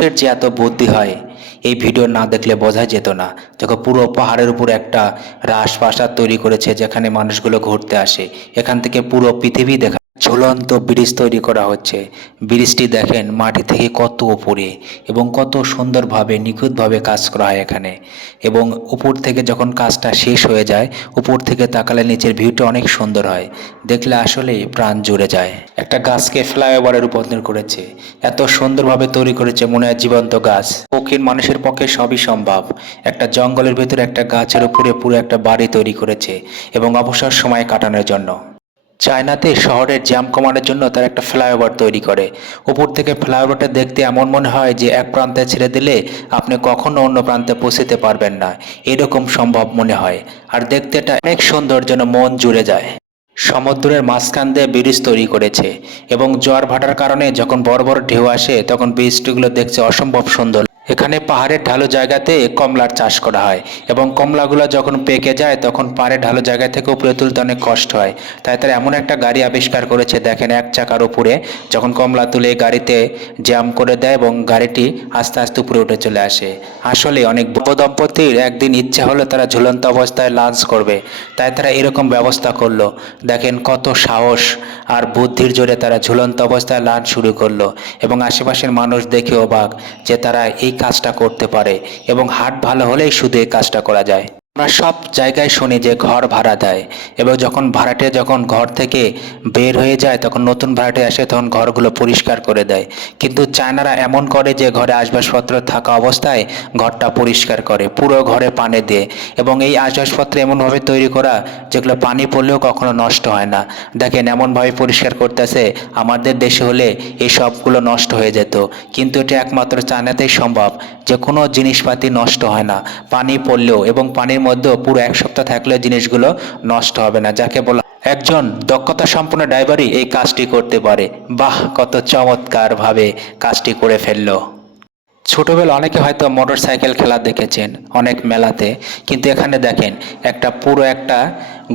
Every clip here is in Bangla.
মানুষের যে এত বুদ্ধি হয়, এই ভিডিও না দেখলে বোঝা যেত না। দেখো, পুরো পাহাড়ের উপর একটা রাজপ্রাসাদ তৈরি করেছে, যেখানে মানুষগুলো ঘুরতে আসে। এখান থেকে পুরো পৃথিবী দেখা ঝুলন্ত ব্রিজ তৈরি করা হচ্ছে। ব্রিজটি দেখেন মাটি থেকে কত উপরে এবং কত সুন্দরভাবে, নিখুঁতভাবে কাজ করা হয় এখানে। এবং উপর থেকে যখন কাজটা শেষ হয়ে যায়, উপর থেকে তাকালে নিচের ভিউটা অনেক সুন্দর হয়। দেখলে আসলেই প্রাণ জুড়ে যায়। একটা গাছকে ফ্লাইওভারে রূপান্তর করেছে। এত সুন্দরভাবে তৈরি করেছে মনে হয় জীবন্ত গাছ। পক্ষীর মানুষের পক্ষে সবই সম্ভব। একটা জঙ্গলের ভেতরে একটা গাছের উপরে পুরো একটা বাড়ি তৈরি করেছে এবং অবসর সময় কাটানোর জন্য। চায়নাতে শহরের জ্যাম কমানোর জন্য তারা একটা ফ্লাইওভার তৈরি করে। উপর থেকে ফ্লাইওভারটা দেখতে এমন মনে হয় যে এক প্রান্তে ছেড়ে দিলে আপনি কখনো অন্য প্রান্তে পৌঁছতে পারবেন না। এরকম সম্ভব মনে হয়। আর দেখতে এটা অনেক সুন্দর যেন মন জুড়ে যায়। সমুদ্রের মাঝখান দিয়ে ব্রিজ তৈরি করেছে এবং জোয়ার ভাটার কারণে যখন বড় বড় ঢেউ আসে, তখন ব্রিজটিগুলো দেখছে অসম্ভব সুন্দর এখানে পাহাড়ের ঢালু জায়গাতে কমলার চাষ করা হয় এবং কমলাগুলো যখন পেকে যায়, তখন পাহাড়ের ঢালু জায়গা থেকে উপরে তুলতে অনেক কষ্ট হয়। তাই তারা এমন একটা গাড়ি আবিষ্কার করেছে, দেখেন এক চাকার উপরে। যখন কমলা তুলে গাড়িতে জ্যাম করে দেয় এবং গাড়িটি আস্তে আস্তে উপরে উঠে চলে আসে। আসলে অনেক দম্পতির একদিন ইচ্ছা হলো তারা ঝুলন্ত অবস্থায় লাঞ্চ করবে। তাই তারা এরকম ব্যবস্থা করল। দেখেন কত সাহস আর বুদ্ধির জোরে তারা ঝুলন্ত অবস্থায় লাঞ্চ শুরু করল এবং আশেপাশের মানুষ দেখে অবাক যে তারা এই কাজটা করতে পারে এবং হাট ভালো হলেই শুধু এই কাজটা করা যায়। আমরা সব জায়গায় শুনি যে ঘর ভাড়া দেয় এবং যখন ভাড়াটে যখন ঘর থেকে বের হয়ে যায়, তখন নতুন ভাড়াটে আসে, তখন ঘরগুলো পরিষ্কার করে দেয়। কিন্তু চায়নারা এমন করে যে ঘরে আসবাবপত্র থাকা অবস্থায় ঘরটা পরিষ্কার করে, পুরো ঘরে পানি দিয়ে। এবং এই আসবাবপত্র এমনভাবে তৈরি করা যেগুলো পানি পড়লেও কখনো নষ্ট হয় না। দেখেন এমনভাবে পরিষ্কার করতেছে, আমাদের দেশে হলে এই সবগুলো নষ্ট হয়ে যেত। কিন্তু এটা একমাত্র চায়নাতেই সম্ভব। যে কোনো জিনিসপাতি নষ্ট হয় না। পানি পড়লেও এবং পানির মধ্যেও পুরো এক সপ্তাহ থাকলে জিনিসগুলো নষ্ট হবে না, যাকে বলা একজন দক্ষতা সম্পন্ন ড্রাইভারই এই কাজটি করতে পারে। বাহ, কত চমৎকারভাবে কাজটি করে ফেলল। ছোটোবেলা অনেকে হয়তো মোটর সাইকেল খেলা দেখেছেন, অনেক মেলাতে। কিন্তু এখানে দেখেন, একটা পুরো একটা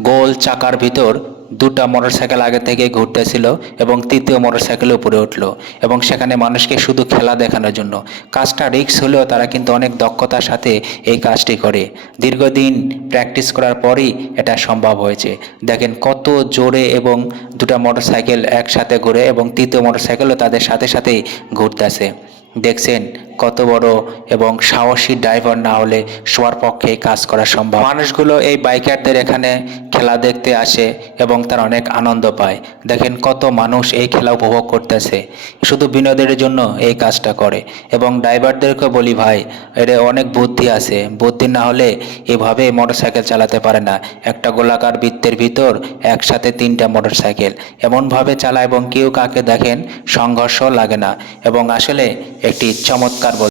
গোল চাকার ভিতর দুটা মোটরসাইকেল আগে থেকে ঘুরতেছিল এবং তৃতীয় মোটরসাইকেল উপরে উঠল এবং সেখানে মানুষকে শুধু খেলা দেখানোর জন্য। কাজটা রিস্ক হলেও তারা কিন্তু অনেক দক্ষতার সাথে এই কাজটি করে। দীর্ঘদিন প্র্যাকটিস করার পরই এটা সম্ভব হয়েছে। দেখেন কত জোরে এবং দুটা মোটরসাইকেল একসাথে ঘুরে এবং তৃতীয় মোটরসাইকেলও তাদের সাথে সাথেই ঘুরতেছে। দেখছেন কত বড় এবং সাহসী ড্রাইভার না হলে সবার পক্ষে কাজ করা সম্ভব। মানুষগুলো এই বাইকারদের এখানে খেলা দেখতে আসে এবং তারা অনেক আনন্দ পায়। দেখেন কত মানুষ এই খেলা উপভোগ করতেছে। শুধু বিনোদের জন্য এই কাজটা করে। এবং ড্রাইভারদেরকে বলি, ভাই, এর অনেক বুদ্ধি আছে। বুদ্ধি না হলে এভাবে মোটরসাইকেল চালাতে পারে না। একটা গোলাকার বৃত্তের ভিতর একসাথে তিনটা মোটরসাইকেল। এমনভাবে চালায় এবং কেউ কাকে দেখেন সংঘর্ষ লাগে না। এবং আসলে একটি চমৎকার